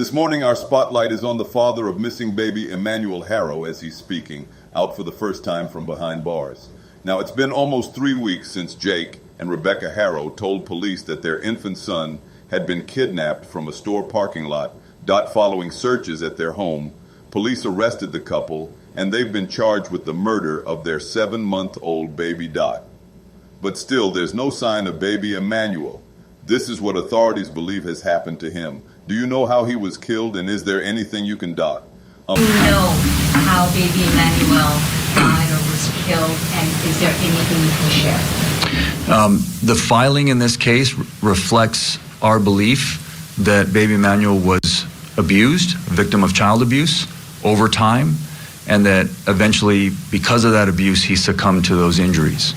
This morning, our spotlight is on the father of missing baby Emmanuel Harrow as he's speaking, out for the first time from behind bars. Now, it's been almost 3 weeks since Jake and Rebecca Harrow told police that their infant son had been kidnapped from a store parking lot. Following searches at their home, police arrested the couple, and they've been charged with the murder of their 7-month-old baby Dot. But still, there's no sign of baby Emmanuel. This is what authorities believe has happened to him. Do you know how he was killed, and is there anything you can Dot? Do you know how baby Emmanuel died or was killed, and is there anything you can share? The filing in this case reflects our belief that baby Emmanuel was abused, a victim of child abuse, over time, and that eventually, because of that abuse, he succumbed to those injuries.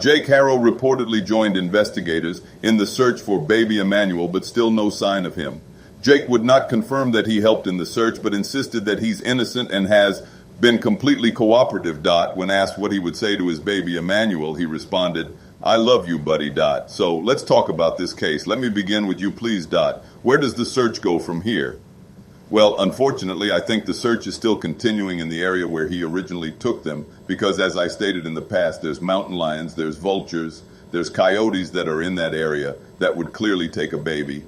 Jake Harrow reportedly joined investigators in the search for baby Emmanuel, but still no sign of him. Jake would not confirm that he helped in the search, but insisted that he's innocent and has been completely cooperative. When asked what he would say to his baby Emmanuel, he responded, "I love you, buddy." So let's talk about this case. Let me begin with you, please. Where does the search go from here? Well, unfortunately, I think the search is still continuing in the area where he originally took them, because as I stated in the past, there's mountain lions, there's vultures, there's coyotes that are in that area that would clearly take a baby.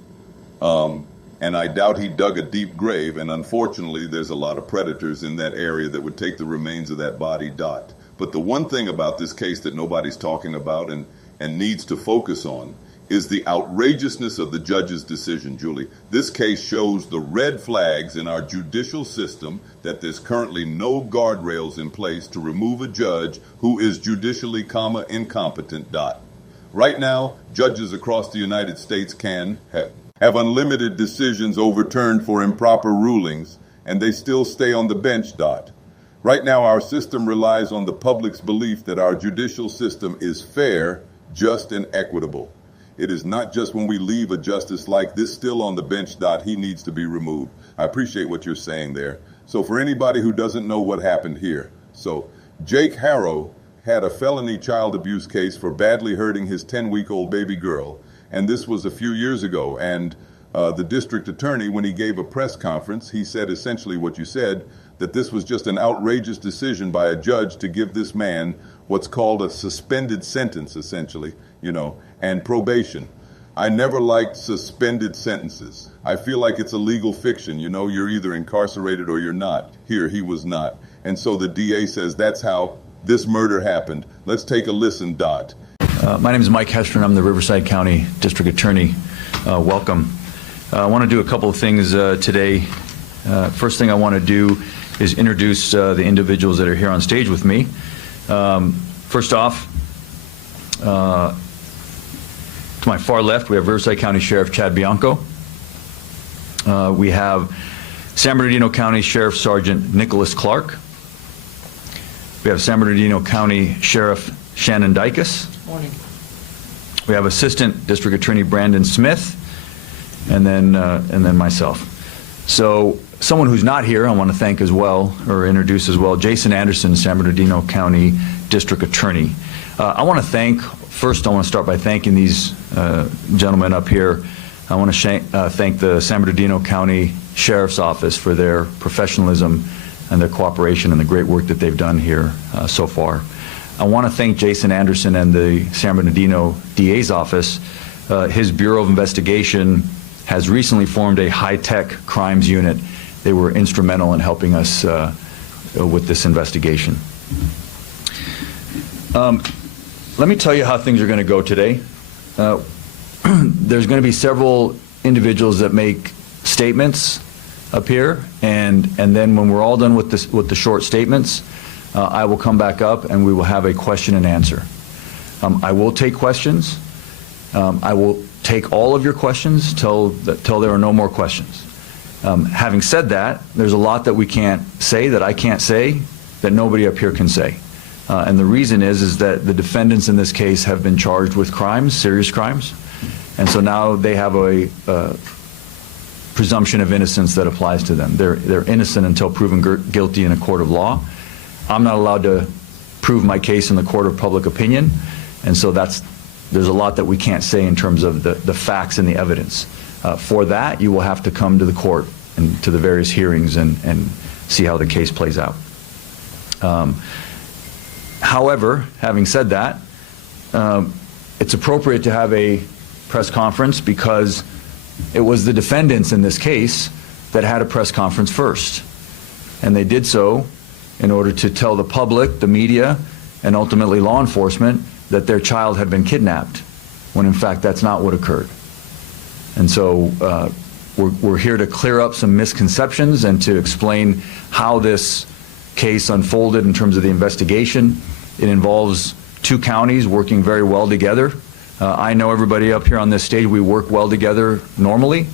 And I doubt he dug a deep grave, and unfortunately, there's a lot of predators in that area that would take the remains of that body. But the one thing about this case that nobody's talking about and needs to focus on is the outrageousness of the judge's decision, Julie. This case shows the red flags in our judicial system, that there's currently no guardrails in place to remove a judge who is judicially, incompetent. Right now, judges across the United States can have unlimited decisions overturned for improper rulings, and they still stay on the bench. Right now, our system relies on the public's belief that our judicial system is fair, just, and equitable. It is not just when we leave a justice like this still on the bench. He needs to be removed. I appreciate what you're saying there. So for anybody who doesn't know what happened here, so Jake Harrow had a felony child abuse case for badly hurting his 10-week-old baby girl, and this was a few years ago. And the district attorney, when he gave a press conference, he said essentially what you said, that this was just an outrageous decision by a judge to give this man what's called a suspended sentence, essentially, and probation. I never liked suspended sentences. I feel like it's a legal fiction. You're either incarcerated or you're not. Here, he was not. And so the DA says that's how this murder happened. Let's take a listen. My name is Mike Hester, and I'm the Riverside County District Attorney. Welcome. I want to do a couple of things today. First thing I want to do is introduce the individuals that are here on stage with me. First off, to my far left, we have Riverside County Sheriff Chad Bianco. We have San Bernardino County Sheriff Sergeant Nicholas Clark. We have San Bernardino County Sheriff Shannon Dykes. Morning. We have Assistant District Attorney Brandon Smith, and then myself. So someone who's not here, I want to thank as well, or introduce as well, Jason Anderson, San Bernardino County District Attorney. I want to start by thanking these gentlemen up here. I want to thank the San Bernardino County Sheriff's Office for their professionalism and their cooperation and the great work that they've done here so far. I want to thank Jason Anderson and the San Bernardino DA's office. His Bureau of Investigation has recently formed a high-tech crimes unit. They were instrumental in helping us with this investigation. Let me tell you how things are going to go today. There's going to be several individuals that make statements up here, and then when we're all done with the short statements, I will come back up and we will have a question and answer. I will take questions. I will take all of your questions till there are no more questions. Having said that, there's a lot that we can't say, that I can't say, that nobody up here can say. And the reason is that the defendants in this case have been charged with crimes, serious crimes, and so now they have a presumption of innocence that applies to them. They're innocent until proven guilty in a court of law. I'm not allowed to prove my case in the court of public opinion, and so there's a lot that we can't say in terms of the facts and the evidence. For that, you will have to come to the court and to the various hearings and see how the case plays out. However, having said that, it's appropriate to have a press conference because it was the defendants in this case that had a press conference first. And they did so in order to tell the public, the media, and ultimately law enforcement that their child had been kidnapped, when in fact that's not what occurred. And so we're here to clear up some misconceptions and to explain how this case unfolded in terms of the investigation. It involves two counties working very well together. I know everybody up here on this stage, we work well together normally,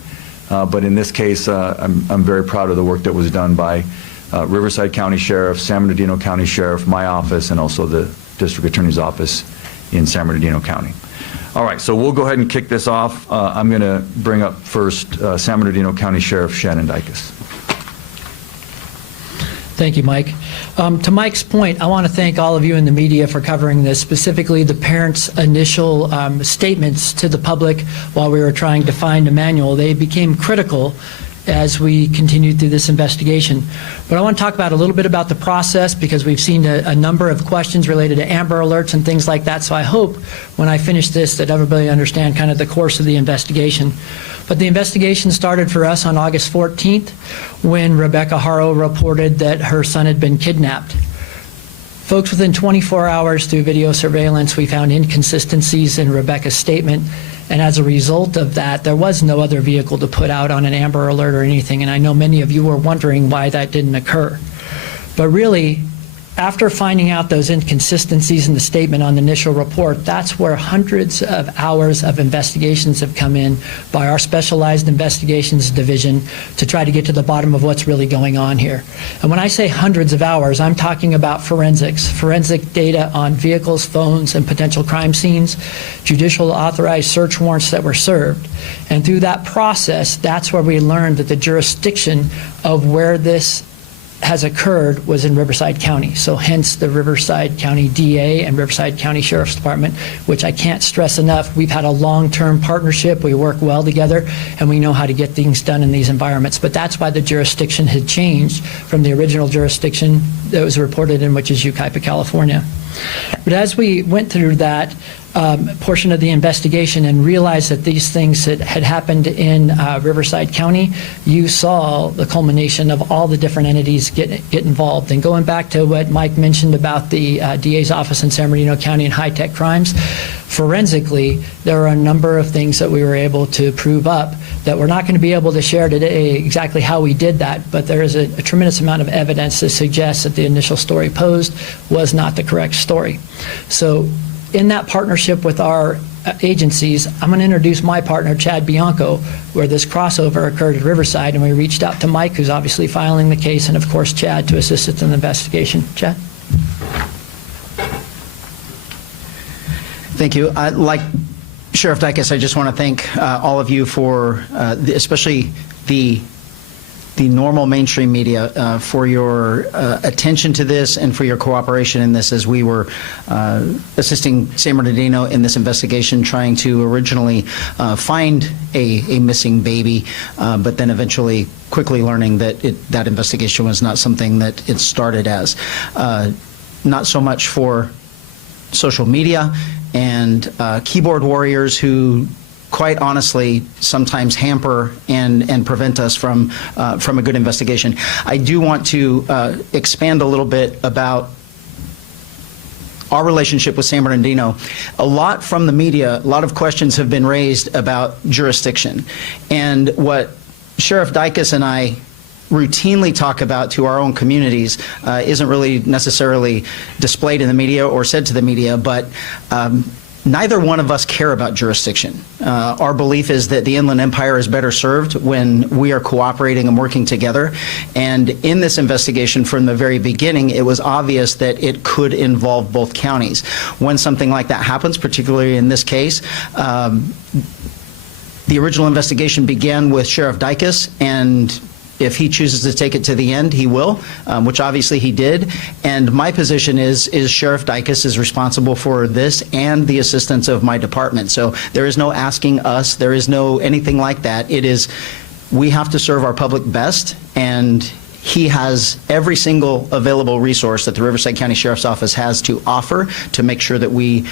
but in this case, I'm very proud of the work that was done by Riverside County Sheriff, San Bernardino County Sheriff, my office, and also the District Attorney's Office in San Bernardino County. All right, so we'll go ahead and kick this off. I'm going to bring up first San Bernardino County Sheriff Shannon Dicus. Thank you, Mike. To Mike's point, I want to thank all of you in the media for covering this, specifically the parents' initial statements to the public while we were trying to find Emmanuel. They became critical as we continued through this investigation. But I want to talk about a little bit about the process because we've seen a number of questions related to Amber Alerts and things like that. So I hope when I finish this that everybody understand kind of the course of the investigation. But the investigation started for us on August 14th when Rebecca Harrow reported that her son had been kidnapped. Folks, within 24 hours through video surveillance, we found inconsistencies in Rebecca's statement. And as a result of that, there was no other vehicle to put out on an Amber Alert or anything. And I know many of you were wondering why that didn't occur. But really, after finding out those inconsistencies in the statement on the initial report, that's where hundreds of hours of investigations have come in by our Specialized Investigations Division to try to get to the bottom of what's really going on here. And when I say hundreds of hours, I'm talking about forensic data on vehicles, phones, and potential crime scenes, judicial authorized search warrants that were served. And through that process, that's where we learned that the jurisdiction of where this has occurred was in Riverside County. So hence the Riverside County DA and Riverside County Sheriff's Department, which I can't stress enough. We've had a long-term partnership. We work well together, and we know how to get things done in these environments. But that's why the jurisdiction had changed from the original jurisdiction that was reported in, which is Yucaipa, California. But as we went through that portion of the investigation and realized that these things had happened in Riverside County, you saw the culmination of all the different entities get involved. And going back to what Mike mentioned about the DA's office in San Bernardino County and high-tech crimes, forensically, there are a number of things that we were able to prove up that we're not going to be able to share today exactly how we did that, but there is a tremendous amount of evidence that suggests that the initial story posed was not the correct story. So in that partnership with our agencies, I'm going to introduce my partner, Chad Bianco, where this crossover occurred at Riverside, and we reached out to Mike, who's obviously filing the case, and of course Chad to assist us in the investigation. Chad? Thank you. Like Sheriff Dicus, I just want to thank all of you for, especially the normal mainstream media, for your attention to this and for your cooperation in this as we were assisting San Bernardino in this investigation, trying to originally find a missing baby, but then eventually quickly learning that that investigation was not something that it started as. Not so much for social media and keyboard warriors who quite honestly sometimes hamper and prevent us from a good investigation. I do want to expand a little bit about our relationship with San Bernardino. A lot from the media, a lot of questions have been raised about jurisdiction. And what Sheriff Dicus and I routinely talk about to our own communities isn't really necessarily displayed in the media or said to the media, but neither one of us care about jurisdiction. Our belief is that the Inland Empire is better served when we are cooperating and working together. And in this investigation from the very beginning, it was obvious that it could involve both counties. When something like that happens, particularly in this case, the original investigation began with Sheriff Dicus, and If he chooses to take it to the end, he will, which obviously he did. And my position is Sheriff Dicus is responsible for this and the assistance of my department. So there is no asking us. There is no anything like that. It is, we have to serve our public best, and he has every single available resource that the Riverside County Sheriff's Office has to offer to make sure that we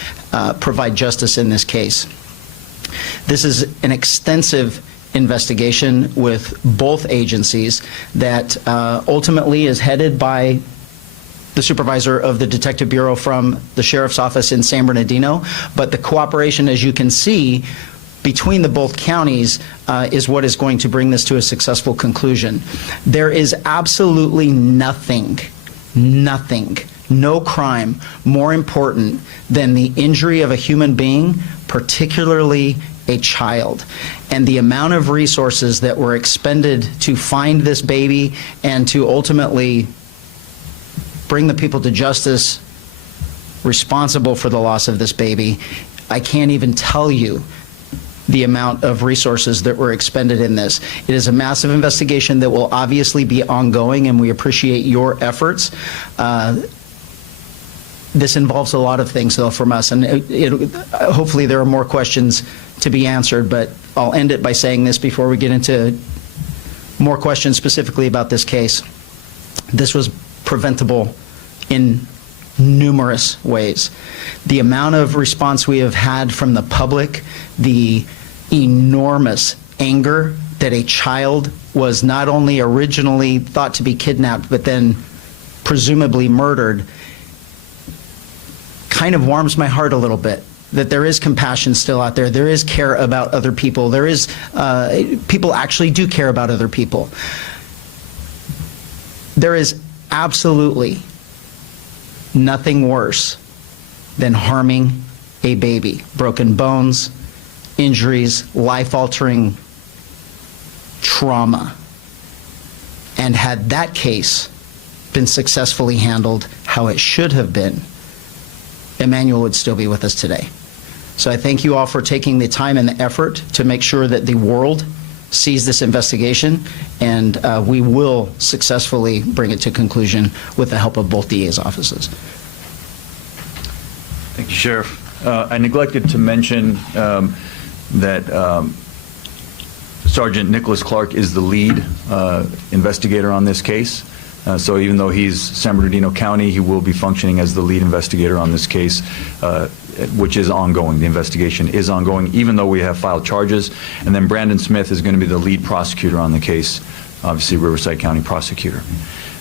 provide justice in this case. This is an extensive investigation with both agencies that ultimately is headed by the supervisor of the Detective Bureau from the Sheriff's Office in San Bernardino. But the cooperation, as you can see, between the both counties is what is going to bring this to a successful conclusion. There is absolutely nothing, no crime more important than the injury of a human being, particularly a child. And the amount of resources that were expended to find this baby and to ultimately bring the people to justice responsible for the loss of this baby, I can't even tell you the amount of resources that were expended in this. It is a massive investigation that will obviously be ongoing, and we appreciate your efforts. This involves a lot of things, though, from us, and hopefully there are more questions to be answered, but I'll end it by saying this before we get into more questions specifically about this case. This was preventable in numerous ways. The amount of response we have had from the public, the enormous anger that a child was not only originally thought to be kidnapped, but then presumably murdered, kind of warms my heart a little bit. That there is compassion still out there. There is care about other people. There is, people actually do care about other people. There is absolutely nothing worse than harming a baby. Broken bones, injuries, life-altering trauma. And had that case been successfully handled how it should have been, Emmanuel would still be with us today. So I thank you all for taking the time and the effort to make sure that the world sees this investigation, and we will successfully bring it to conclusion with the help of both DA's offices. Thank you, Sheriff. I neglected to mention that Sergeant Nicholas Clark is the lead investigator on this case. So even though he's San Bernardino County, he will be functioning as the lead investigator on this case, which is ongoing. The investigation is ongoing, even though we have filed charges. And then Brandon Smith is going to be the lead prosecutor on the case, obviously Riverside County prosecutor.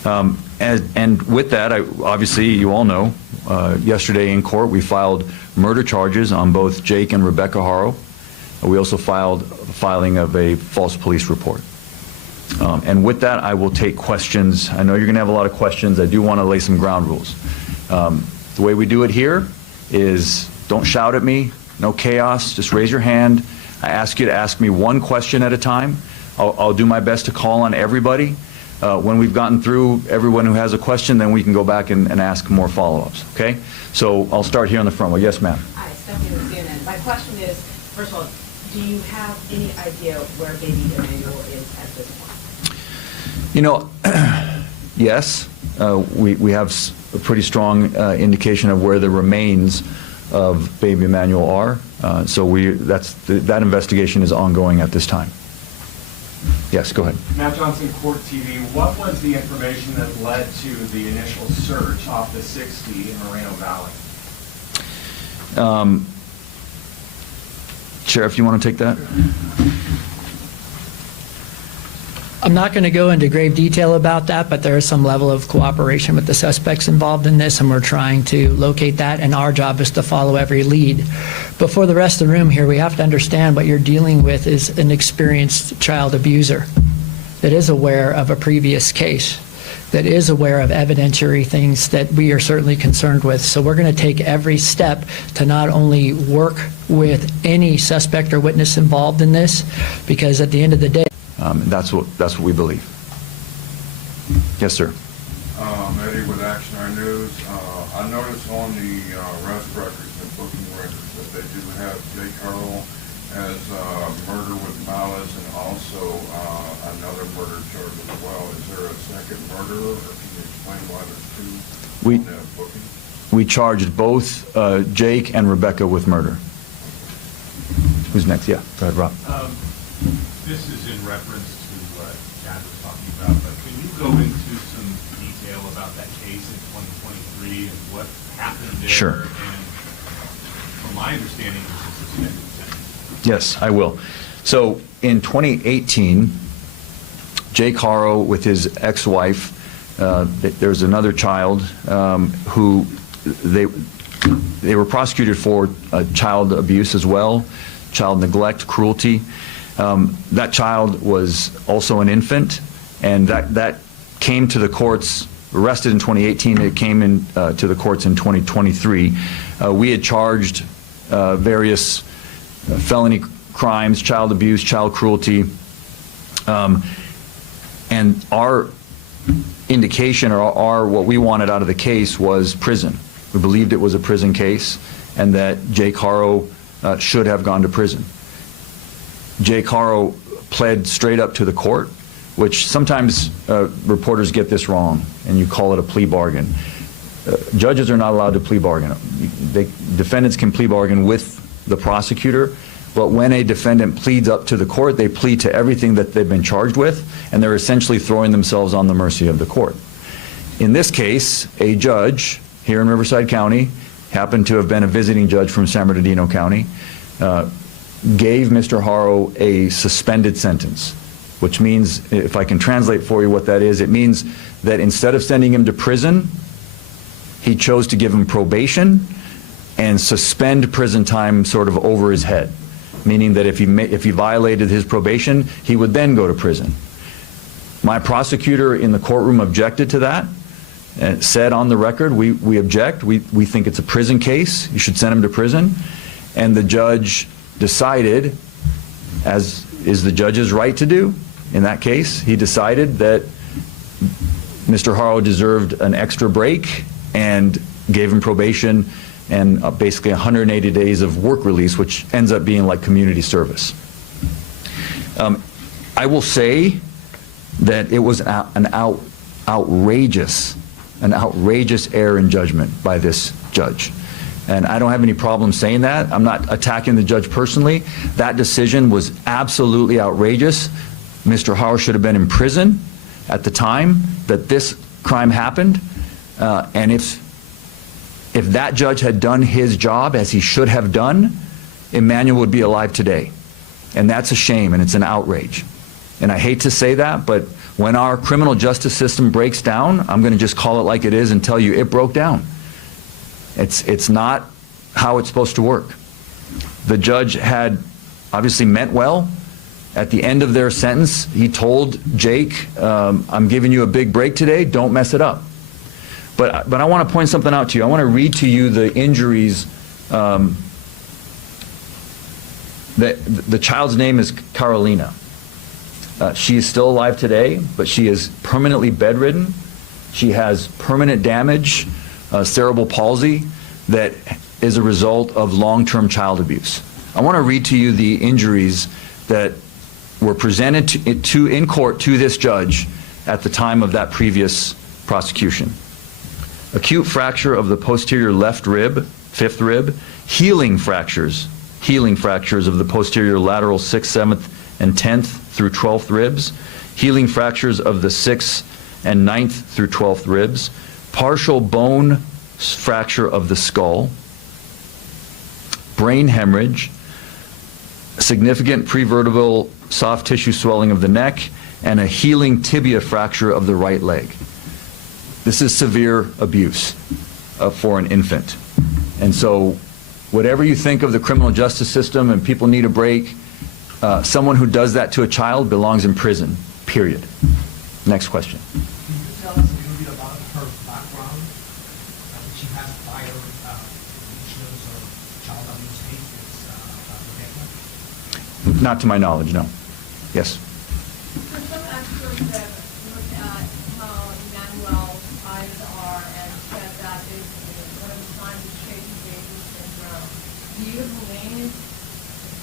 And with that, obviously, you all know, yesterday in court we filed murder charges on both Jake and Rebecca Harrow. We also filed filing of a false police report. And with that, I will take questions. I know you're going to have a lot of questions. I do want to lay some ground rules. The way we do it here is don't shout at me, no chaos, just raise your hand. I ask you to ask me one question at a time. I'll do my best to call on everybody. When we've gotten through everyone who has a question, then we can go back and ask more follow-ups, okay? So I'll start here on the front row. Yes, ma'am. Hi, Stephanie with CNN. My question is, first of all, do you have any idea where baby Emmanuel is at this point? You know, yes, we have a pretty strong indication of where the remains of baby Emmanuel are. So that investigation is ongoing at this time. Yes, go ahead. Matt Johnson, Court TV. What was the information that led to the initial search off the 60 in Moreno Valley? Sheriff, you want to take that? I'm not going to go into grave detail about that, but there is some level of cooperation with the suspects involved in this, and we're trying to locate that, and our job is to follow every lead. But for the rest of the room here, we have to understand what you're dealing with is an experienced child abuser that is aware of a previous case, that is aware of evidentiary things that we are certainly concerned with. So we're going to take every step to not only work with any suspect or witness involved in this, because at the end of the day, that's what we believe. Yes, sir. Eddie with Action Eye News. I noticed on the arrest records and booking records that they do have Jake Harrow as murder with malice and also another murder charge as well. Is there a second murderer, or can you explain why there's two We- on that booking? We charged both Jake and Rebecca with murder. Who's next? Yeah, go ahead, Rob. This is in reference to what Chad was talking about, but can you go into some detail about that case in 2023 and what happened there? Sure. And from my understanding, this is a suspended sentence. Yes, I will. So in 2018, Jake Harrow with his ex-wife, there's another child who they were prosecuted for child abuse as well, child neglect, cruelty. That child was also an infant, and that came to the courts, arrested in 2018. It came in to the courts in 2023. We had charged various felony crimes, child abuse, child cruelty, and our indication or what we wanted out of the case was prison. We believed it was a prison case and that Jake Harrow should have gone to prison. Jake Harrow pled straight up to the court, which sometimes reporters get this wrong and you call it a plea bargain. Judges are not allowed to plea bargain. Defendants can plea bargain with the prosecutor, but when a defendant pleads up to the court, they plead to everything that they've been charged with, and they're essentially throwing themselves on the mercy of the court. In this case, a judge here in Riverside County, happened to have been a visiting judge from San Bernardino County, gave Mr. Harrow a suspended sentence, which means, if I can translate for you what that is, it means that instead of sending him to prison, he chose to give him probation and suspend prison time sort of over his head, meaning that if he violated his probation, he would then go to prison. My prosecutor in the courtroom objected to that and said on the record, we object, we think it's a prison case, you should send him to prison. And the judge decided, as is the judge's right to do in that case, he decided that Mr. Harrow deserved an extra break and gave him probation and basically 180 days of work release, which ends up being like community service. I will say that it was an outrageous error in judgment by this judge. And I don't have any problem saying that. I'm not attacking the judge personally. That decision was absolutely outrageous. Mr. Harrow should have been in prison at the time that this crime happened. And if that judge had done his job as he should have done, Emmanuel would be alive today. And that's a shame, and it's an outrage. And I hate to say that, but when our criminal justice system breaks down, I'm going to just call it like it is and tell you it broke down. It's not how it's supposed to work. The judge had obviously meant well. At the end of their sentence, he told Jake, I'm giving you a big break today, don't mess it up. But I want to point something out to you. I want to read to you the injuries. The child's name is Carolina. She is still alive today, but she is permanently bedridden. She has permanent damage, cerebral palsy, that is a result of long-term child abuse. I want to read to you the injuries that were presented in court to this judge at the time of that previous prosecution. Acute fracture of the posterior left rib, fifth rib, healing fractures of the posterior lateral 6th, 7th, and 10th through 12th ribs, healing fractures of the 6th and 9th through 12th ribs, partial bone fracture of the skull, brain hemorrhage, significant prevertebral soft tissue swelling of the neck, and a healing tibia fracture of the right leg. This is severe abuse for an infant. And so whatever you think of the criminal justice system and people need a break, someone who does that to a child belongs in prison, period. Next question. Can you tell us a little bit about her background? She has prior convictions or child abuse cases, Rebecca? Not to my knowledge, no. Yes. For some experts that look at how Emmanuel's eyes are and said that is one of the signs of shaky baby syndrome, do you believe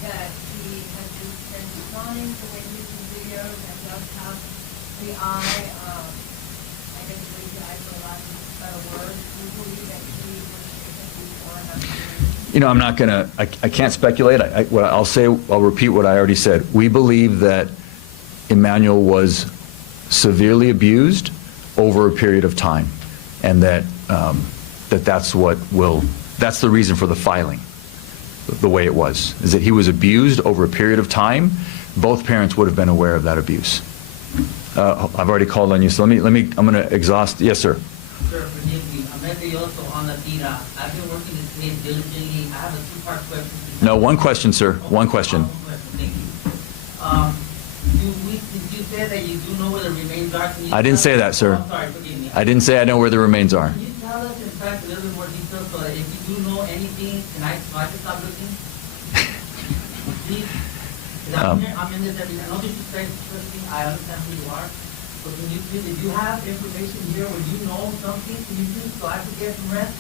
that he the eye, I guess lazy eye for lack of a better word, do you believe that he was shaken before that? You know, I'm not going to, I can't speculate. What I'll say, I'll repeat what I already said. We believe that Emmanuel was severely abused over a period of time, and that that's the reason for the filing, the way it was, is that he was abused over a period of time. Both parents would have been aware of that abuse. I've already called on you, so I'm going to exhaust. Yes, sir. Sir, forgive me. I'm Henry also on the Tira. I've been working this case diligently. I have a two-part question. No, one question, sir. One question. Thank you. You said that you do know where the remains are. I didn't say that, sir. I'm sorry, forgive me. I didn't say I know where the remains are. Can you tell us, in fact, a little bit more detail so that if you do know anything, so I can stop looking? Please? I'm in this every day. No disrespect, I understand who you are. But can you please, if you have information here where you know something, can you please, so I can get some rest?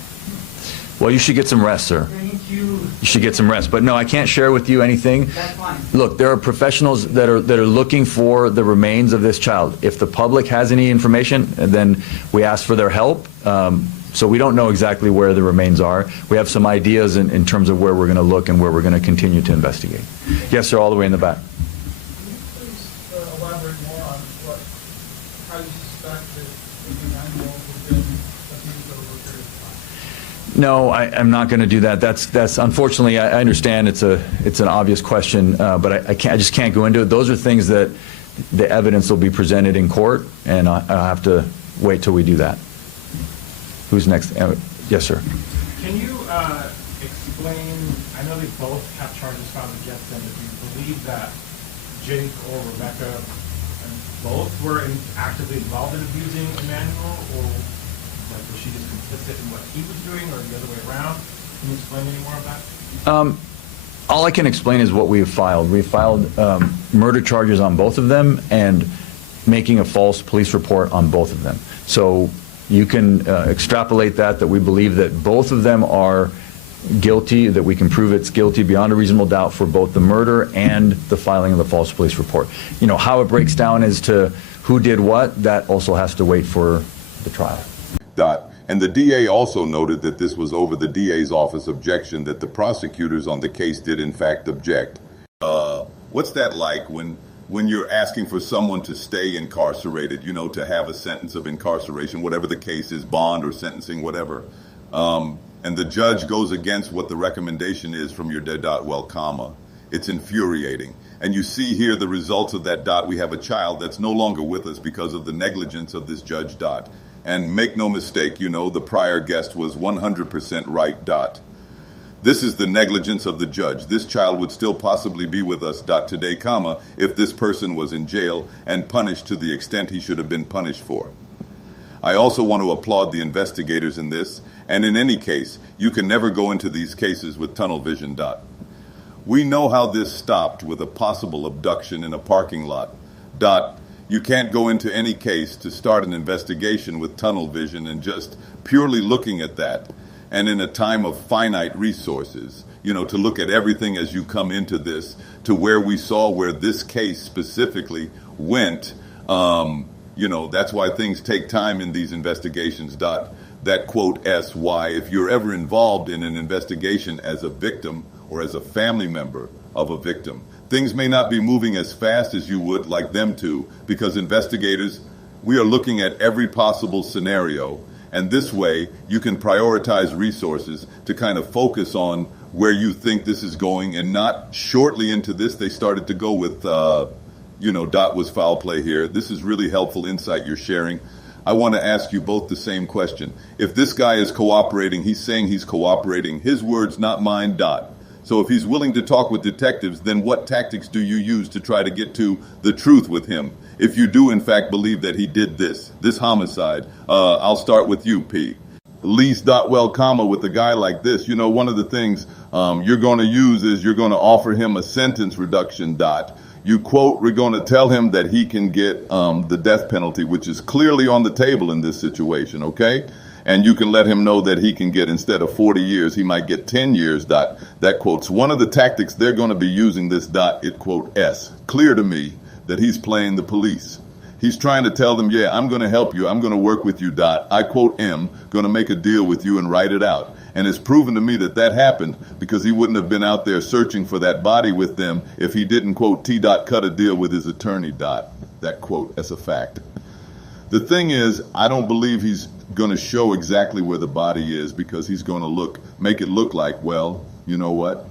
Well, you should get some rest, sir. Thank you. You should get some rest. But no, I can't share with you anything. That's fine. Look, there are professionals that are looking for the remains of this child. If the public has any information, then we ask for their help. So we don't know exactly where the remains are. We have some ideas in terms of where we're going to look and where we're going to continue to investigate. Yes, sir, all the way in the back. Can you please elaborate more on how you suspect that Emmanuel has been abused over a period of time? No, I'm not going to do that. That's unfortunately, I understand it's an obvious question, but I just can't go into it. Those are things that the evidence will be presented in court, and I'll have to wait till we do that. Who's next? Yes, sir. Can you explain, I know they both have charges filed against them, if you believe that Jake or Rebecca both were actively involved in abusing Emmanuel, or like was she just complicit in what he was doing, or the other way around? Can you explain any more of that? All I can explain is what we've filed. We've filed murder charges on both of them and making a false police report on both of them. So you can extrapolate that we believe that both of them are guilty, that we can prove it's guilty beyond a reasonable doubt for both the murder and the filing of the false police report. You know, how it breaks down as to who did what, that also has to wait for the trial. And the DA also noted that this was over the DA's office objection, that the prosecutors on the case did in fact object. What's that like when you're asking for someone to stay incarcerated, you know, to have a sentence of incarceration, whatever the case is, bond or sentencing, whatever, and the judge goes against what the recommendation is from your comma. It's infuriating. And you see here the results of that. We have a child that's no longer with us because of the negligence of this judge . And make no mistake, you know, the prior guest was 100% right. This is the negligence of the judge. This child would still possibly be with us today, comma, if this person was in jail and punished to the extent he should have been punished for. I also want to applaud the investigators in this, and in any case, you can never go into these cases with tunnel vision. We know how this stopped with a possible abduction in a parking lot. You can't go into any case to start an investigation with tunnel vision and just purely looking at that. And in a time of finite resources, you know, to look at everything as you come into this, to where we saw where this case specifically went, you know, that's why things take time in these investigations. That quote S, why, if you're ever involved in an investigation as a victim or as a family member of a victim, things may not be moving as fast as you would like them to, because investigators, we are looking at every possible scenario. And this way, you can prioritize resources to kind of focus on where you think this is going, and not shortly into this, they started to go with, you know, was foul play here. This is really helpful insight you're sharing. I want to ask you both the same question. If this guy is cooperating, he's saying he's cooperating, his words, not mine. So if he's willing to talk with detectives, then what tactics do you use to try to get to the truth with him? If you do, in fact, believe that he did this homicide, I'll start with you, P. Least comma, with a guy like this, you know, one of the things you're going to use is you're going to offer him a sentence reduction. You quote, we're going to tell him that he can get the death penalty, which is clearly on the table in this situation, okay? And you can let him know that he can get, instead of 40 years, he might get 10 years. That quote's one of the tactics they're going to be using this. It quote S. Clear to me that he's playing the police. He's trying to tell them, yeah, I'm going to help you. I'm going to work with you, Dot. I quote M, going to make a deal with you and write it out. And it's proven to me that that happened because he wouldn't have been out there searching for that body with them if he didn't, quote, T. Dot cut a deal with his attorney, Dot. That quote, that's a fact. The thing is, I don't believe he's going to show exactly where the body is because he's going to make it look like, well, you know what?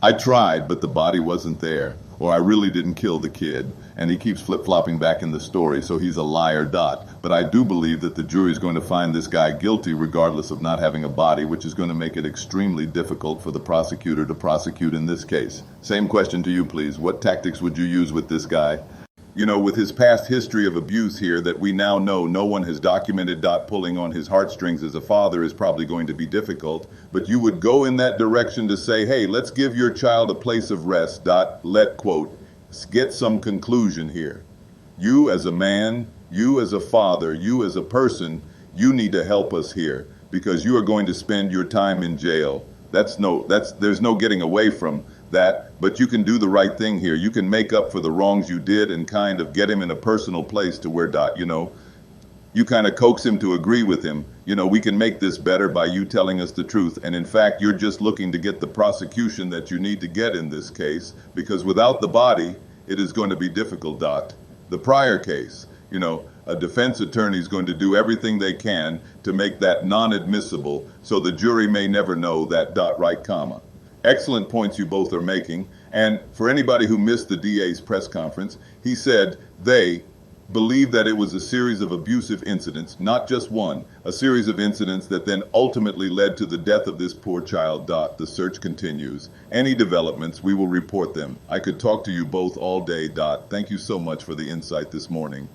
I tried, but the body wasn't there. Or I really didn't kill the kid. And he keeps flip-flopping back in the story, so he's a liar, Dot. But I do believe that the jury is going to find this guy guilty regardless of not having a body, which is going to make it extremely difficult for the prosecutor to prosecute in this case. Same question to you, please. What tactics would you use with this guy? You know, with his past history of abuse here that we now know no one has documented, Dot pulling on his heartstrings as a father is probably going to be difficult. But you would go in that direction to say, hey, let's give your child a place of rest, Dot, let, quote, get some conclusion here. You as a man, you as a father, you as a person, you need to help us here because you are going to spend your time in jail. There's no getting away from that, but you can do the right thing here. You can make up for the wrongs you did and kind of get him in a personal place to where, Dot, you know, you kind of coax him to agree with him. You know, we can make this better by you telling us the truth. And in fact, you're just looking to get the prosecution that you need to get in this case, because without the body, it is going to be difficult, Dot. The prior case, you know, a defense attorney is going to do everything they can to make that non-admissible so the jury may never know that dot, right, comma. Excellent points you both are making. And for anybody who missed the DA's press conference, he said they believe that it was a series of abusive incidents, not just one, a series of incidents that then ultimately led to the death of this poor child, Dot. The search continues. Any developments, we will report them. I could talk to you both all day, Dot. Thank you so much for the insight this morning.